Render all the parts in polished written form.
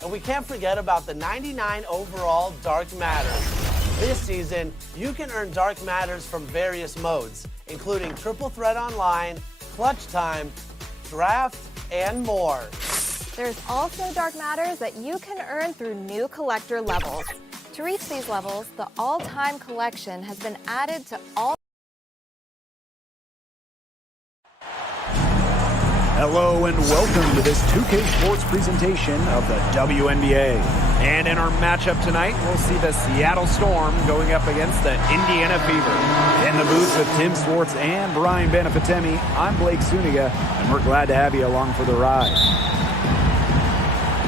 And we can't forget about the 99 overall Dark Matters. This season, you can earn Dark Matters from various modes, including Triple Threat Online, Clutch Time, Draft, and more. There's also Dark Matters that you can earn through new collector levels. To reach these levels, the all-time collection has been added to all. Hello and welcome to this 2K Sports presentation of the WNBA. And in our matchup tonight, we'll see the Seattle Storm going up against the Indiana Fever. In the booth with Tim Swartz and Brian Benefitemi, I'm Blake Suniga, and we're glad to have you along for the ride.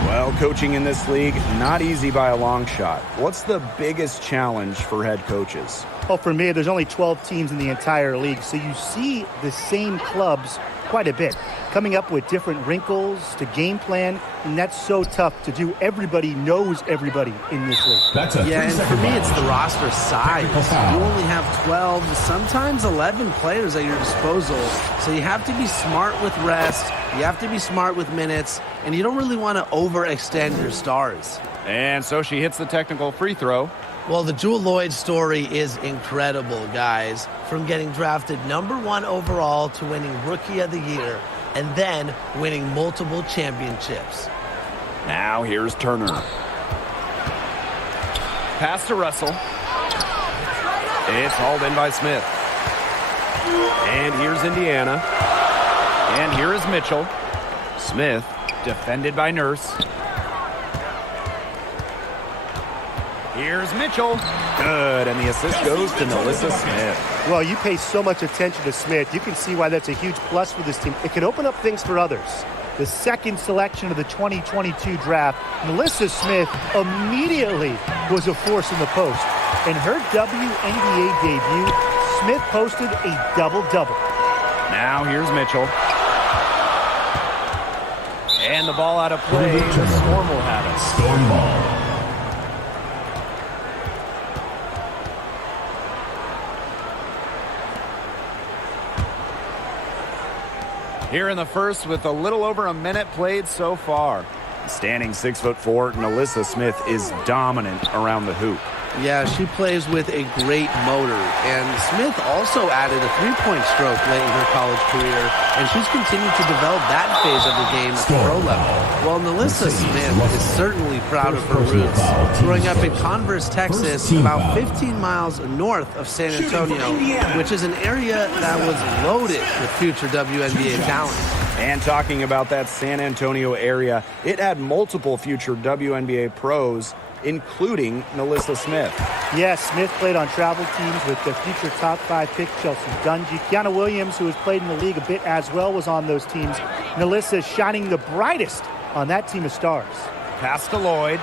Well, coaching in this league, not easy by a long shot. What's the biggest challenge for head coaches? Well, for me, there's only 12 teams in the entire league, so you see the same clubs quite a bit, coming up with different wrinkles to game plan, and that's so tough to do. Everybody knows everybody in this league. Yeah, and for me, it's the roster size. You only have 12, sometimes 11 players at your disposal, so you have to be smart with rest, you have to be smart with minutes, and you don't really want to overextend your stars. And so she hits the technical free throw. Well, the Jewel Lloyd story is incredible, guys. From getting drafted #1 overall to winning Rookie of the Year and then winning multiple championships. Now here's Turner. Pass to Russell. It's hauled in by Smith. And here's Indiana. And here is Mitchell. Smith defended by Nurse. Here's Mitchell. Good, and the assist goes to Nalissa Smith. Well, you pay so much attention to Smith. You can see why that's a huge plus for this team. It can open up things for others. The second selection of the 2022 draft, Nalissa Smith immediately was a force in the post. In her WNBA debut, Smith posted a double-double. Now here's Mitchell. And the ball out of play. The Storm will have it. Storm ball. Here in the first with a little over a minute played so far. Standing 6'4", Nalissa Smith is dominant around the hoop. Yeah, she plays with a great motor, and Smith also added a three-point stroke late in her college career, and she's continued to develop that phase of the game at the pro level. Well, Nalissa Smith is certainly proud of her roots, growing up in Converse, Texas, about 15 miles north of San Antonio, which is an area that was loaded with future WNBA talent. And talking about that San Antonio area, it had multiple future WNBA pros, including Nalissa Smith. Yes, Smith played on travel teams with the future top 5 pick Chelsea Dungy. Kiana Williams, who has played in the league a bit as well, was on those teams. Nalissa shining the brightest on that team of stars. Pass to Lloyd.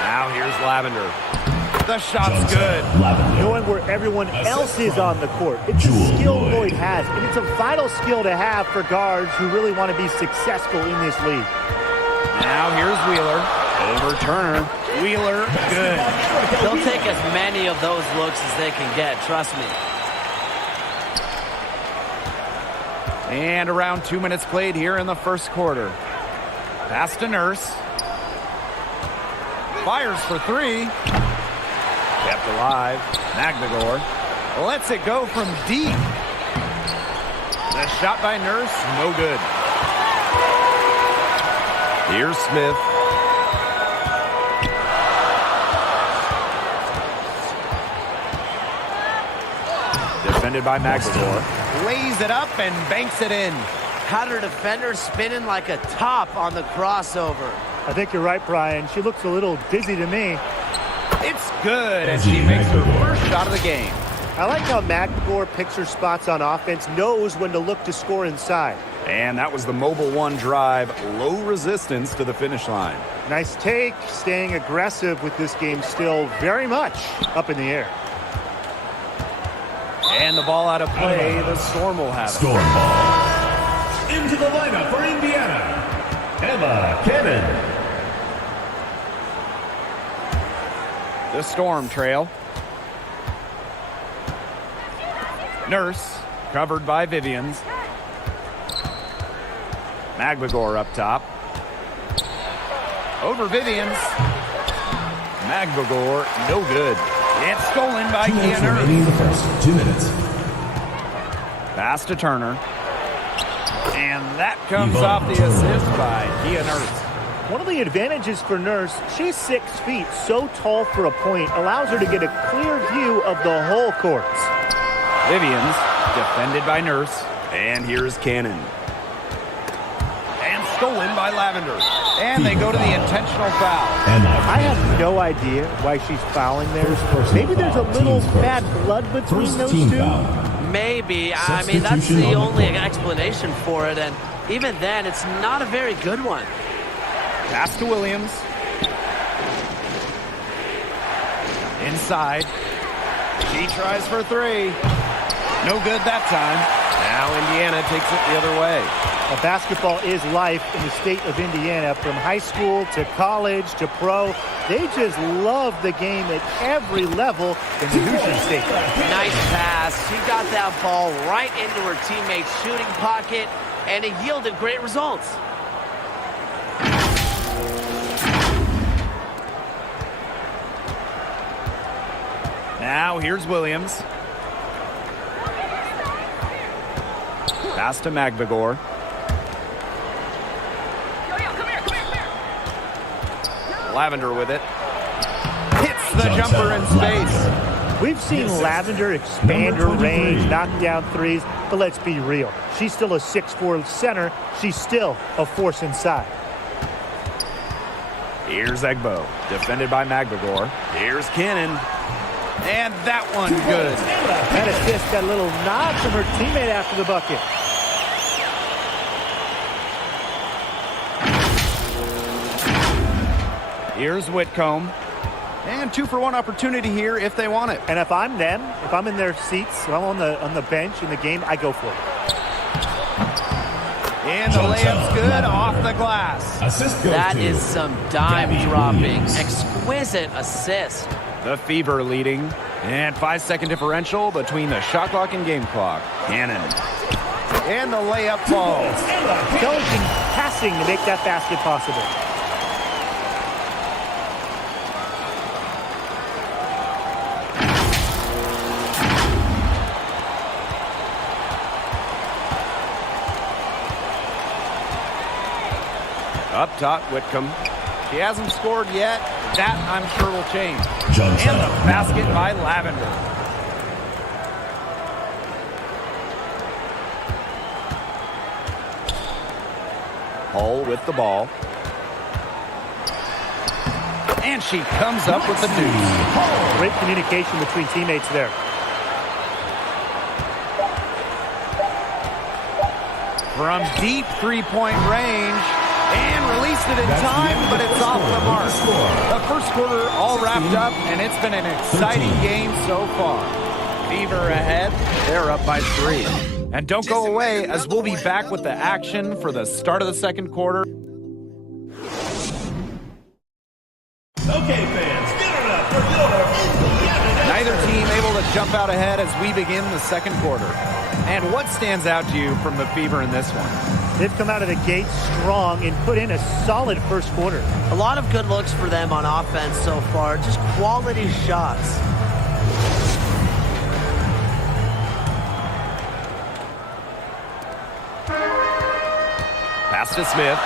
Now here's Lavender. The shot's good. Knowing where everyone else is on the court. It's a skill Lloyd has, and it's a vital skill to have for guards who really want to be successful in this league. Now here's Wheeler. Over Turner. Wheeler, good. They'll take as many of those looks as they can get, trust me. And around 2 minutes played here in the first quarter. Pass to Nurse. Fires for three. Kept alive. Magnagor lets it go from deep. The shot by Nurse, no good. Here's Smith. Defended by Magnagor. Lays it up and banks it in. Had her defender spinning like a top on the crossover. I think you're right, Brian. She looks a little dizzy to me. It's good, and she makes her first shot of the game. I like how Magnagor picks her spots on offense, knows when to look to score inside. And that was the Mobile One drive, low resistance to the finish line. Nice take, staying aggressive with this game still very much up in the air. And the ball out of play, the Storm will have it. Storm ball. Into the lineup for Indiana, Emma Cannon. The Storm trail. Nurse, covered by Vivians. Magbagor up top. Over Vivians. Magbagor, no good. It's stolen by 2 minutes Kianer. remaining in the first. 2 minutes. Pass to Turner. And that comes off the assist by Kianer. One of the advantages for Nurse, she's 6 feet, so tall for a point, allows her to get a clear view of the whole court. Vivians, defended by Nurse. And here's Cannon. And stolen by Lavender. And they go to the intentional foul. And I have no idea why she's fouling there. Maybe there's a little bad blood between those team two. foul. Maybe. I mean, that's Substitution the on the only court. explanation for it. And even then, it's not a very good one. Pass to Williams. Inside. She tries for 3. No good that time. Now Indiana takes it the other way. Well, basketball is life in the state of Indiana, from high school to college to pro. They just love the game at every level in the Hoosier State. Nice pass. She got that ball right into her teammate's shooting pocket, and it yielded great results. Now here's Williams. Pass to Magbagor. Lavender with it. Hits the jumper in space. We've seen Lavender expand her range, knock down threes, but let's be real. She's still a 6'4" center. She's still a force inside. Here's Egbo, defended by Magbagor. Here's Cannon. And that one good. That assist, that little nod from her teammate after the bucket. Here's Whitcomb. And 2-for-1 opportunity here if they want it. And if I'm them, if I'm in their seats, if I'm on the bench in the game, I go for it. And the layup's good off the glass. Assist goes That to is some dime Gabby dropping. Williams. Exquisite assist. The Fever leading. And 5-second differential between the shot clock and game clock. Cannon. And the layup falls. Intelligent passing to make that basket possible. Up top, Whitcomb. She hasn't scored yet. That, I'm sure, will change. Johnson. And the basket by Lavender. Hull with the ball. And she comes up with the deuce. Great communication between teammates there. From deep three-point range. And released it in time, but it's off the mark. The first quarter all wrapped up, and it's been an exciting game so far. Fever ahead. They're up by 3. And don't go away, as we'll be back with the action for the start of the second quarter. Okay, fans, give it up for your Indiana. Neither team able to jump out ahead as we begin the second quarter. And what stands out to you from the Fever in this one? They've come out of the gate strong and put in a solid first quarter. A lot of good looks for them on offense so far. Just quality shots. Pass to Smith.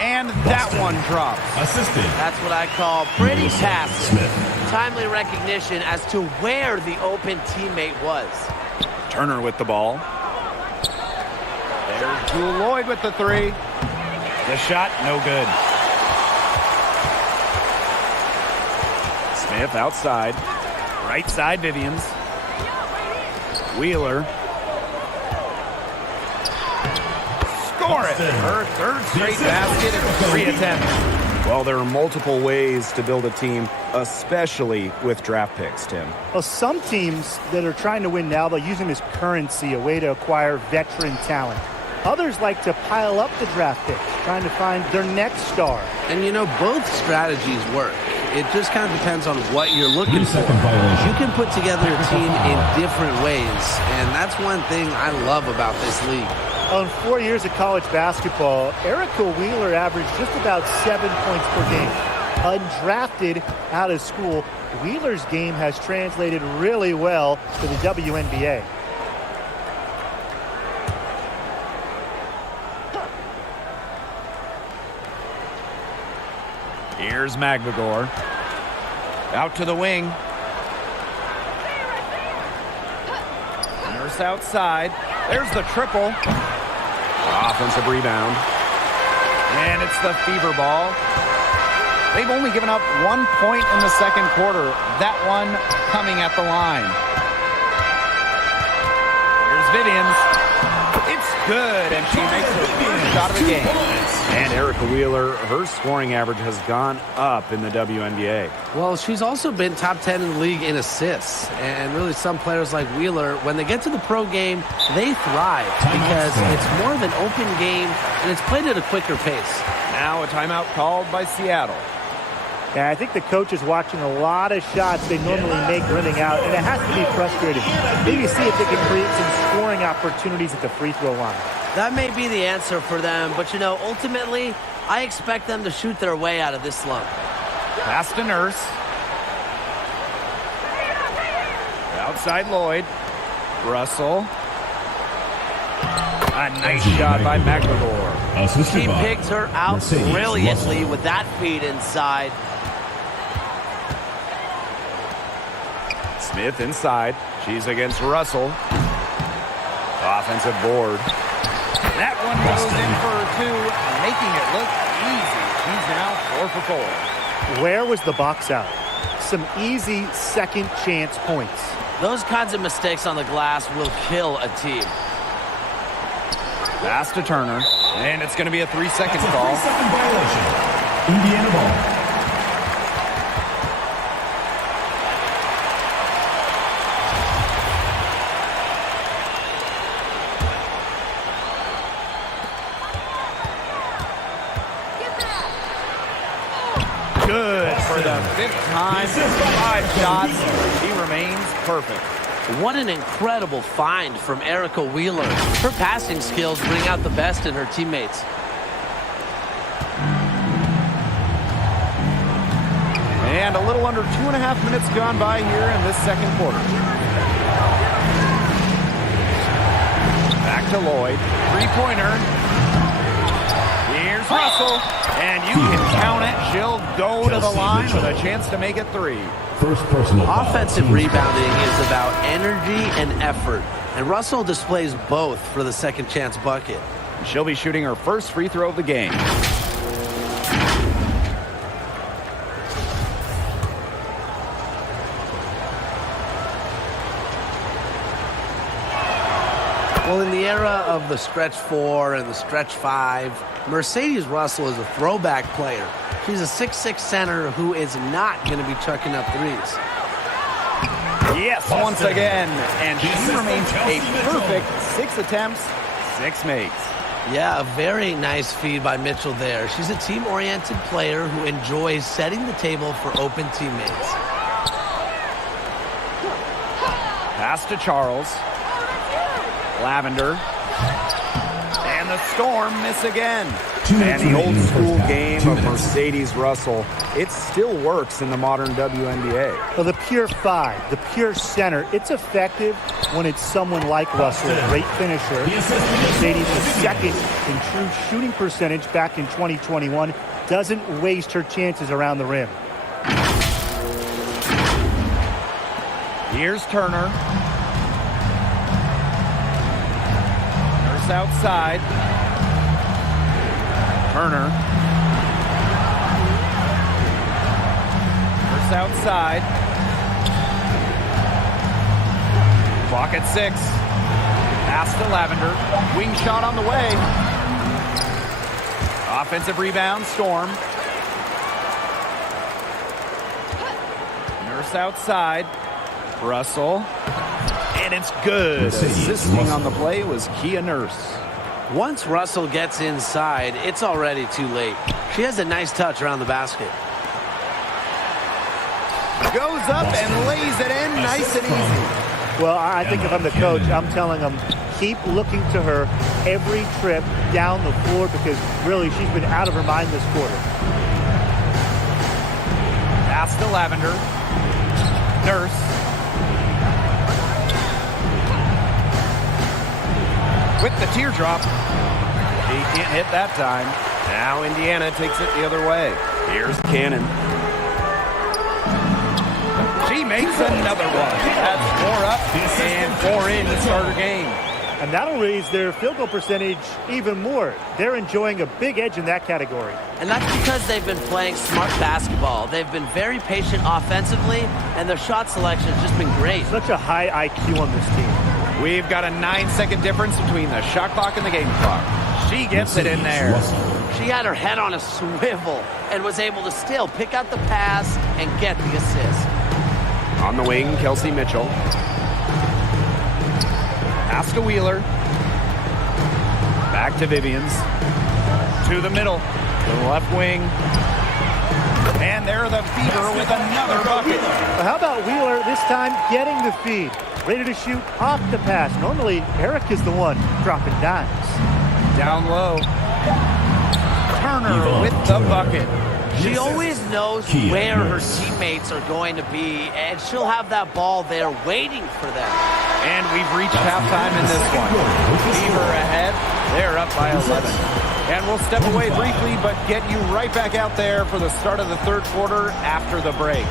And that one drops. Assisted. That's what I call pretty passing. Smith. Timely recognition as to where the open teammate was. Turner with the ball. There's Jewel Lloyd with the 3. The shot, no good. Smith outside. Right side, Vivians. Wheeler. Score it! Her third straight basket in 3 attempts. Well, there are multiple ways to build a team, especially with draft picks, Tim. Well, some teams that are trying to win now, they'll use them as currency, a way to acquire veteran talent. Others like to pile up the draft picks, trying to find their next star. And you know, both strategies work. It just kind of depends on what you're looking for. You can put together a team in different ways, and that's one thing I love about this league. On 4 years of college basketball, Erica Wheeler averaged just about 7 points per game. Undrafted out of school, Wheeler's game has translated really well to the WNBA. Here's McGregor. Out to the wing. Nurse outside. There's the triple. Offensive rebound. And it's the fever ball. They've only given up 1 point in the second quarter. That one coming at the line. Here's Vivians. It's good, and she makes the first shot of the game. And Erica Wheeler, her scoring average has gone up in the WNBA. Well, she's also been top 10 in the league in assists. And really some players like Wheeler, when they get to the pro game, they thrive because it's more of an open game and it's played at a quicker pace. Now a timeout called by Seattle. Yeah, I think the coach is watching a lot of shots they normally make running out, and it has to be frustrating. Maybe see if they can create some scoring opportunities at the free throw line. That may be the answer for them, but you know, ultimately, I expect them to shoot their way out of this slump. Pass to Nurse. Outside Lloyd. Russell. A nice shot by McGregor. She picked her out brilliantly with that feed inside. Smith inside. She's against Russell. Offensive board. That one goes in for 2, making it look easy. He's now 4 for 4. Where was the box out? Some easy second chance points. Those kinds of mistakes on the glass will kill a team. Pass to Turner. And it's going to be a 3-second call. 3-second violation. Indiana ball. Good for the 5th time. 5 shots. He remains perfect. What an incredible find from Erica Wheeler. Her passing skills bring out the best in her teammates. And a little under 2.5 minutes gone by here in this second quarter. Back to Lloyd. 3-pointer. Here's Russell. And you can count it. She'll go to the line with a chance to make it 3. First personal foul. Offensive rebounding is about energy and effort, and Russell displays both for the second chance bucket. She'll be shooting her first free throw of the game. Well, in the era of the stretch 4 and the stretch 5, Mercedes Russell is a throwback player. She's a 6'6" center who is not going to be chucking up threes. Yes, once again. And she remains a perfect 6 attempts, 6 makes. Yeah, a very nice feed by Mitchell there. She's a team-oriented player who enjoys setting the table for open teammates. Pass to Charles. Lavender. And the Storm miss again. And the old school game of Mercedes Russell, it still works in the modern WNBA. Well, the pure 5, the pure center, it's effective when it's someone like Russell, a great finisher. Mercedes was second in true shooting percentage back in 2021. Doesn't waste her chances around the rim. Here's Turner. Nurse outside. Turner. Nurse outside. Clock at 6. Pass to Lavender. Wing shot on the way. Offensive rebound, Storm. Nurse outside. Russell. And it's good. Assisting on the play was Kia Nurse. Once Russell gets inside, it's already too late. She has a nice touch around the basket. Goes up and lays it in nice and easy. Well, I think if I'm the coach, I'm telling them, keep looking to her every trip down the floor because really she's been out of her mind this quarter. Pass to Lavender. Nurse. With the teardrop. He can't hit that time. Now Indiana takes it the other way. Here's Cannon. She makes another one. That's 4 up and 4 in to start her game. And that'll raise their field goal percentage even more. They're enjoying a big edge in that category. And that's because they've been playing smart basketball. They've been very patient offensively, and their shot selection has just been great. Such a high IQ on this team. We've got a 9-second difference between the shot clock and the game clock. She gets it in there. She had her head on a swivel and was able to still pick out the pass and get the assist. On the wing, Kelsey Mitchell. Pass to Wheeler. Back to Vivians. To the middle. To the left wing. And there the Fever with another bucket. Well, how about Wheeler this time getting the feed? Ready to shoot off the pass. Normally, Eric is the one dropping dimes. Down low. Turner with the bucket. She always knows where her teammates are going to be, and she'll have that ball there waiting for them. And we've reached halftime in this one. Fever ahead. They're up by 11. And we'll step away briefly, but get you right back out there for the start of the third quarter after the break.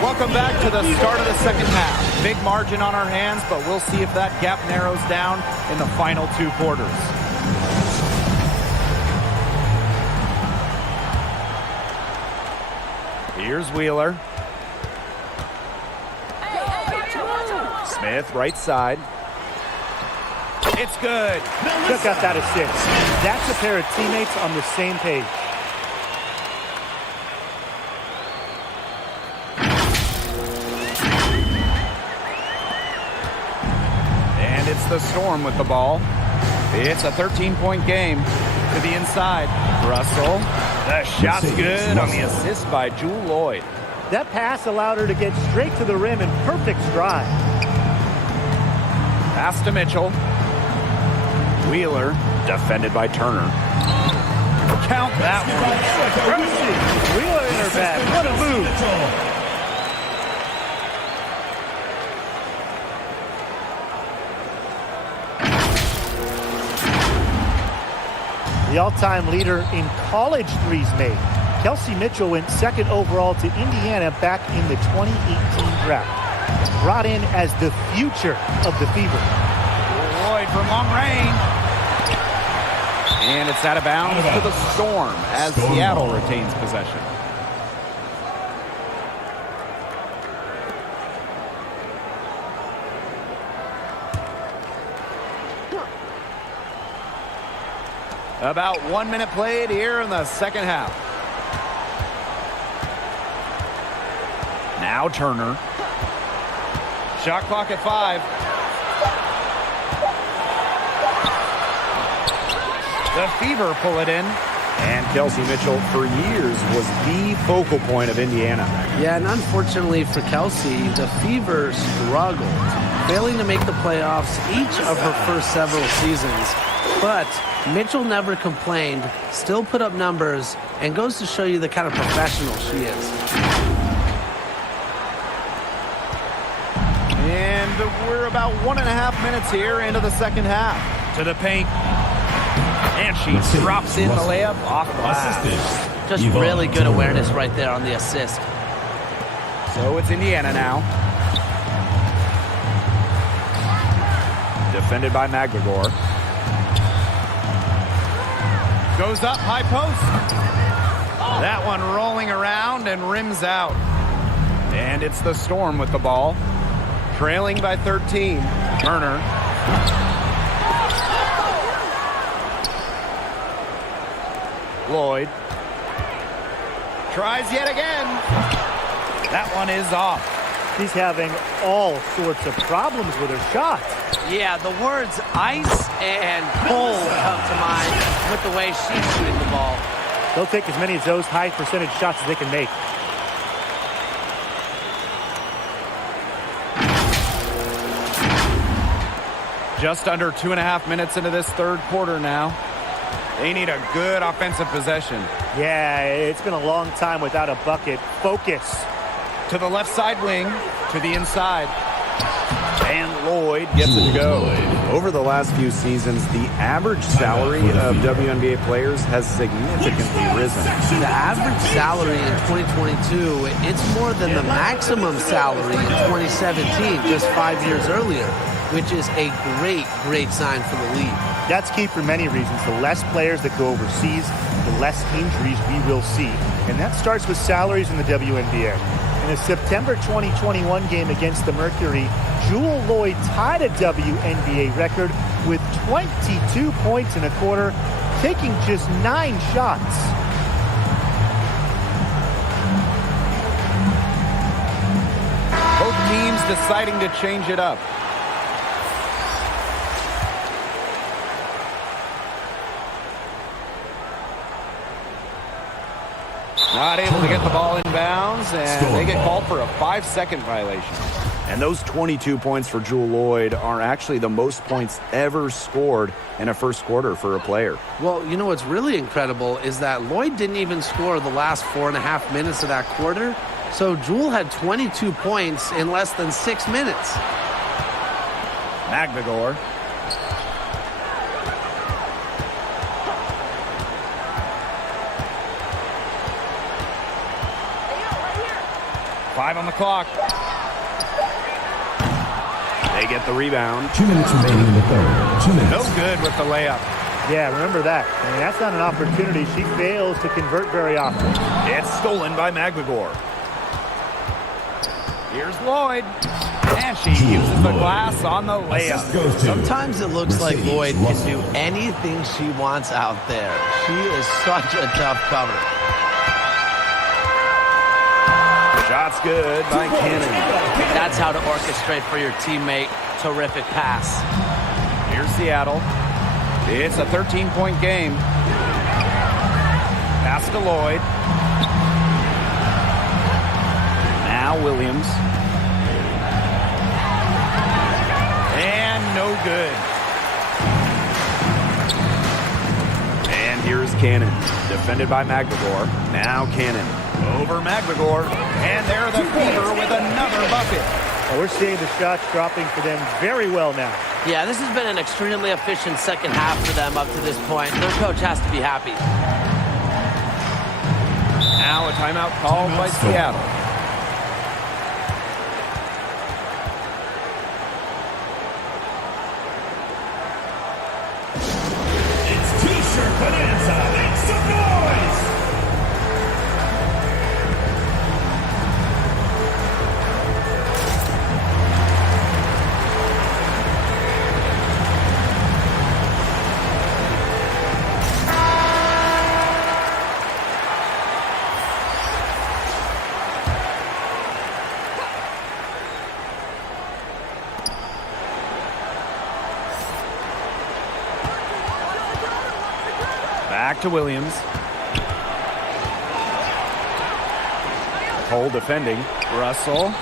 Welcome back to the start of the second half. Big margin on our hands, but we'll see if that gap narrows down in the final 2 quarters. Here's Wheeler. Smith, right side. It's good. Took out that assist. That's a pair of teammates on the same page. And it's the Storm with the ball. It's a 13-point game to the inside. Russell. The shot's good on the assist by Jewel Lloyd. That pass allowed her to get straight to the rim in perfect stride. Pass to Mitchell. Wheeler, defended by Turner. Count that one. Wheeler in her bag. What a move. The all-time leader in college threes made. Kelsey Mitchell went second overall to Indiana back in the 2018 draft. Brought in as the future of the Fever. Lloyd from long range. And it's out of bounds to the Storm as Seattle retains possession. About 1 minute played here in the second half. Now Turner. Shot clock at 5. The Fever pull it in. And Kelsey Mitchell, for years, was the focal point of Indiana. Yeah, and unfortunately for Kelsey, the Fever struggled, failing to make the playoffs each of her first several seasons. But Mitchell never complained, still put up numbers, and goes to show you the kind of professional she is. And we're about 1.5 minutes here into the second half. To the paint. And she drops in the layup off glass. Just really good awareness right there on the assist. So it's Indiana now. Defended by McGregor. Goes up, high post. That one rolling around and rims out. And it's the Storm with the ball. Trailing by 13. Turner. Lloyd. Tries yet again. That one is off. She's having all sorts of problems with her shot. Yeah, the words ice and cold come to mind with the way she's shooting the ball. They'll take as many of those high percentage shots as they can make. Just under 2.5 minutes into this third quarter now. They need a good offensive possession. Yeah, it's been a long time without a bucket. Focus. To the left side wing, to the inside. And Lloyd gets it to go. Over the last few seasons, the average salary of WNBA players has significantly risen. The average salary in 2022, it's more than the maximum salary in 2017, just 5 years earlier, which is a great sign for the league. That's key for many reasons. The less players that go overseas, the less injuries we will see. And that starts with salaries in the WNBA. In a September 2021 game against the Mercury, Jewel Lloyd tied a WNBA record with 22 points in a quarter, taking just 9 shots. Both teams deciding to change it up. Not able to get the ball in bounds, and they get called for a 5-second violation. And those 22 points for Jewel Lloyd are actually the most points ever scored in a first quarter for a player. Well, you know what's really incredible is that Lloyd didn't even score the last 4.5 minutes of that quarter. So Jewel had 22 points in less than 6 minutes. McGregor. Five on the clock. They get the rebound. 2 minutes remaining in the third. 2 minutes. No good with the layup. Yeah, remember that. I mean, that's not an opportunity. She fails to convert very often. It's stolen by McGregor. Here's Lloyd. And she uses the glass on the layup. Sometimes it looks like Lloyd can do anything she wants out there. She is such a tough cover. Shot's good by Cannon. That's how to orchestrate for your teammate. Terrific pass. Here's Seattle. It's a 13-point game. Pass to Lloyd. Now Williams. And no good. And here's Cannon. Defended by McGregor. Now Cannon. Over McGregor. And there the Fever with another bucket. Well, we're seeing the shots dropping for them very well now. Yeah, this has been an extremely efficient second half for them up to this point. Their coach has to be happy. Now a timeout called by Seattle. It's T-shirt bonanza. Make some noise. Back to Williams. Cole defending. Russell.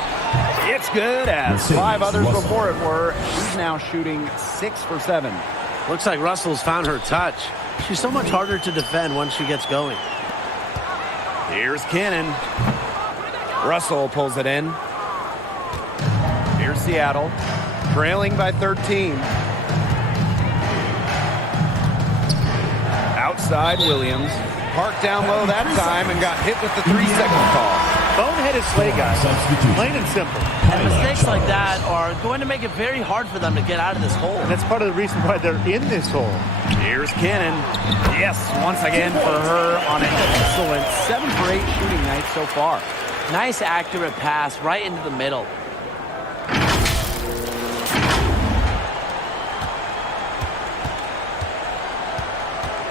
It's good as 5 others before it were. She's now shooting 6 for 7. Looks like Russell's found her touch. She's so much harder to defend once she gets going. Here's Cannon. Russell pulls it in. Here's Seattle. Trailing by 13. Outside Williams. Parked down low that time and got hit with the 3-second call. Boneheaded play, guys. Plain and simple. And mistakes like that are going to make it very hard for them to get out of this hole. And that's part of the reason why they're in this hole. Here's Cannon. Yes, once again for her on an excellent 7 for 8 shooting night so far. Nice accurate pass right into the middle.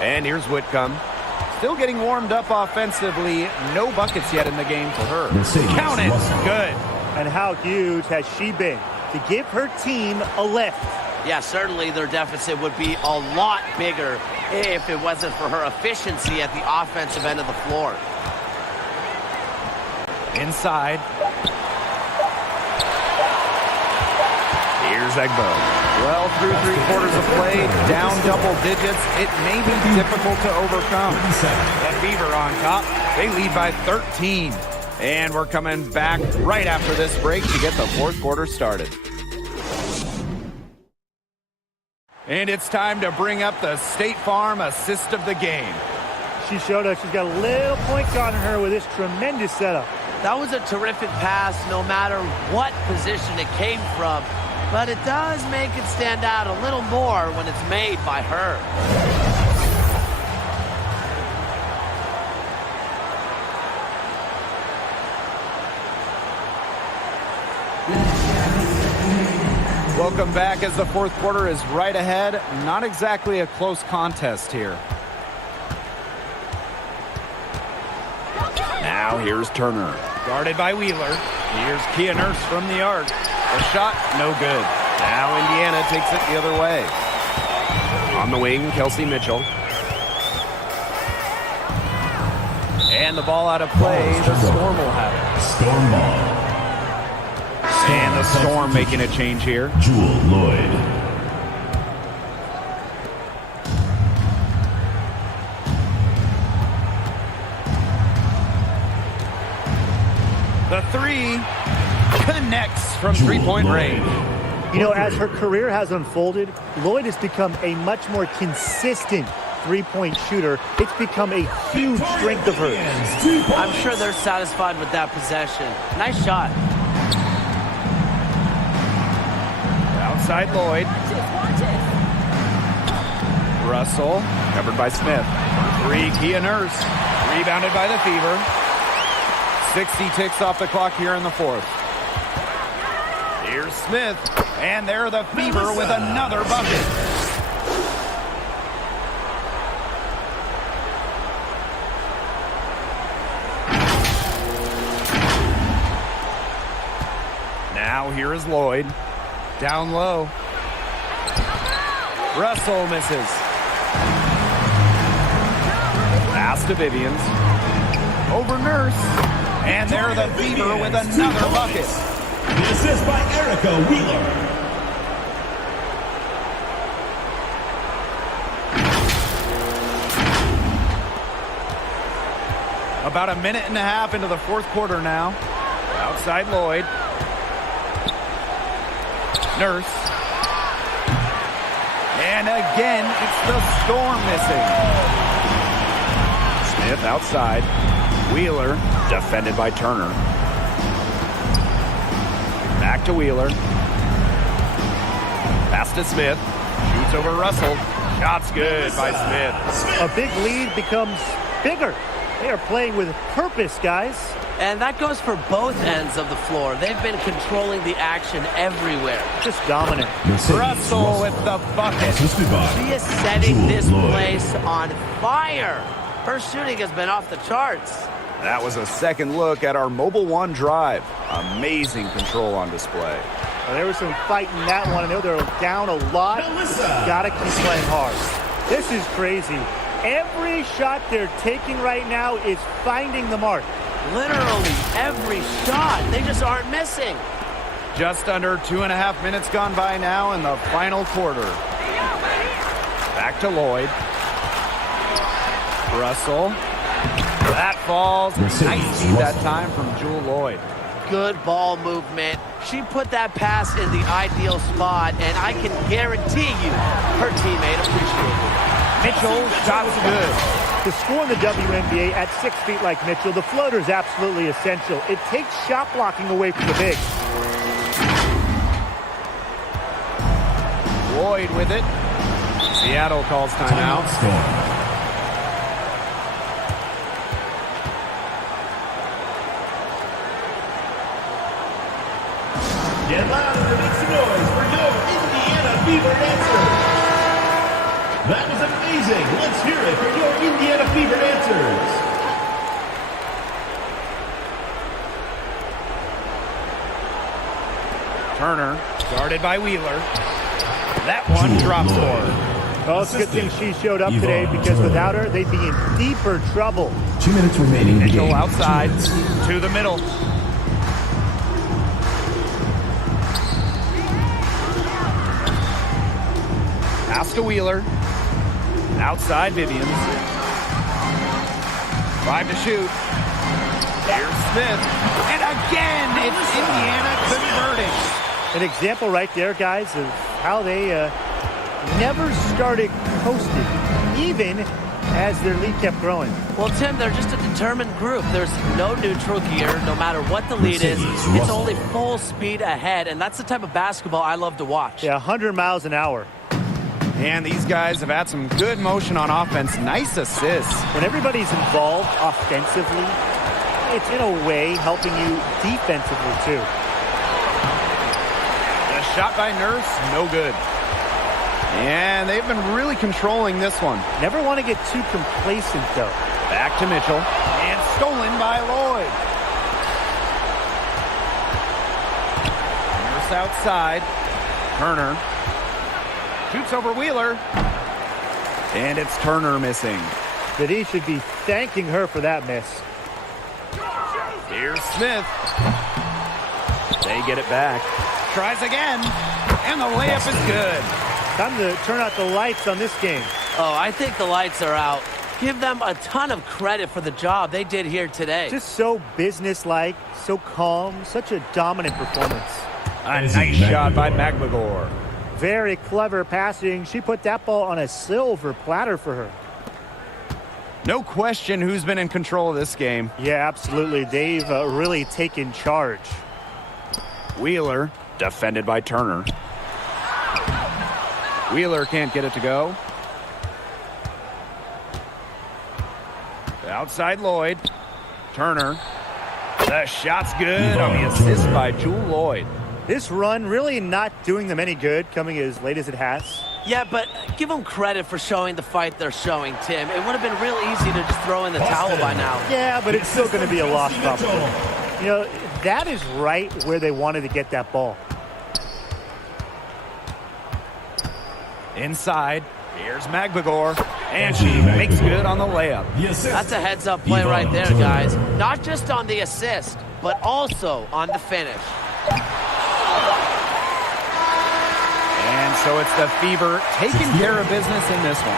And here's Whitcomb. Still getting warmed up offensively. No buckets yet in the game for her. Count it. Good. And how huge has she been to give her team a lift? Yeah, certainly their deficit would be a lot bigger if it wasn't for her efficiency at the offensive end of the floor. Inside. Here's Egbo. Well, through 3/4 of play, down double digits. It may be difficult to overcome. The Fever on top. They lead by 13. And we're coming back right after this break to get the 4th quarter started. And it's time to bring up the State Farm assist of the game. She showed us she's got a little point guard on her with this tremendous setup. That was a terrific pass no matter what position it came from. But it does make it stand out a little more when it's made by her. Welcome back as the 4th quarter is right ahead. Not exactly a close contest here. Now here's Turner. Guarded by Wheeler. Here's Kia Nurse from the arc. A shot, no good. Now Indiana takes it the other way. On the wing, Kelsey Mitchell. And the ball out of play. The Storm will have it. Storm ball. And the Storm making a change here. Jewel Lloyd. The 3 connects from 3-point range. You know, as her career has unfolded, Lloyd has become a much more consistent 3-point shooter. It's become a huge strength of hers. I'm sure they're satisfied with that possession. Nice shot. Outside Lloyd. Russell, covered by Smith. 3, Kia Nurse. Rebounded by the Fever. 60 ticks off the clock here in the 4th. Here's Smith, and there the Fever with another bucket. Now here is Lloyd. Down low. Russell misses. Pass to Vivians. Over Nurse. And there the Fever with another bucket. The assist by Erica Wheeler. About a minute and a half into the 4th quarter now. Outside Lloyd. Nurse. And again, it's the Storm missing. Smith outside. Wheeler, defended by Turner. Back to Wheeler. Pass to Smith. Shoots over Russell. Shot's good by Smith. A big lead becomes bigger. They are playing with purpose, guys. And that goes for both ends of the floor. They've been controlling the action everywhere. Just dominant. Russell with the bucket. She is setting this place on fire. Her shooting has been off the charts. That was a second look at our Mobile One drive. Amazing control on display. Well, there was some fight in that one. I know they're down a lot. Got to keep playing hard. This is crazy. Every shot they're taking right now is finding the mark. Literally every shot. They just aren't missing. Just under 2.5 minutes gone by now in the final quarter. Back to Lloyd. Russell. That falls. Nice feed that time from Jewel Lloyd. Good ball movement. She put that pass in the ideal spot, and I can guarantee you her teammate appreciated it. Mitchell, shot's good. To score in the WNBA at 6 feet like Mitchell, the floater is absolutely essential. It takes shot blocking away from the big. Lloyd with it. Seattle calls timeout. Storm. Get louder, make some noise for your Indiana Fever dancers. That was amazing. Let's hear it for your Indiana Fever dancers. Turner, guarded by Wheeler. That one drops for her. Oh, it's a good thing she showed up today because without her, they'd be in deeper trouble. 2 minutes remaining in the Mitchell game. outside to the middle. Pass to Wheeler. Outside Vivian. 5 to shoot. Here's Smith. And again, it's Indiana converting. An example right there, guys, of how they never started coasting, even as their lead kept growing. Well, Tim, they're just a determined group. There's no neutral gear, no matter what the lead is. It's only full speed ahead, and that's the type of basketball I love to watch. Yeah, 100 miles an hour. And these guys have had some good motion on offense. Nice assists. When everybody's involved offensively, it's in a way helping you defensively too. The shot by Nurse, no good. And they've been really controlling this one. Never want to get too complacent though. Back to Mitchell. And stolen by Lloyd. Nurse outside. Turner. Shoots over Wheeler. And it's Turner missing. But he should be thanking her for that miss. Here's Smith. They get it back. Tries again. And the layup is good. Time to turn out the lights on this game. Oh, I think the lights are out. Give them a ton of credit for the job they did here today. Just so businesslike, so calm, such a dominant performance. A nice shot by McMagor. Very clever passing. She put that ball on a silver platter for her. No question who's been in control of this game. Yeah, absolutely. They've really taken charge. Wheeler, defended by Turner. Wheeler can't get it to go. Outside Lloyd. Turner. The shot's good on the assist by Jewel Lloyd. This run really not doing them any good, coming as late as it has. Yeah, but give them credit for showing the fight they're showing, Tim. It would have been real easy to just throw in the towel by now. Yeah, but it's still going to be a loss probably. You know, that is right where they wanted to get that ball. Inside, here's McMagor, and she makes good on the layup. That's a heads-up play right there, guys. Not just on the assist, but also on the finish. And so it's the Fever taking care of business in this one.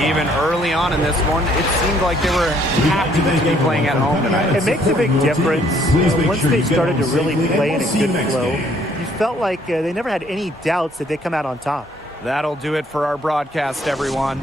Even early on in this one, it seemed like they were happy to be playing at home tonight. It makes a big difference. Once they started to really play in a good flow, you felt like they never had any doubts that they'd come out on top. That'll do it for our broadcast, everyone.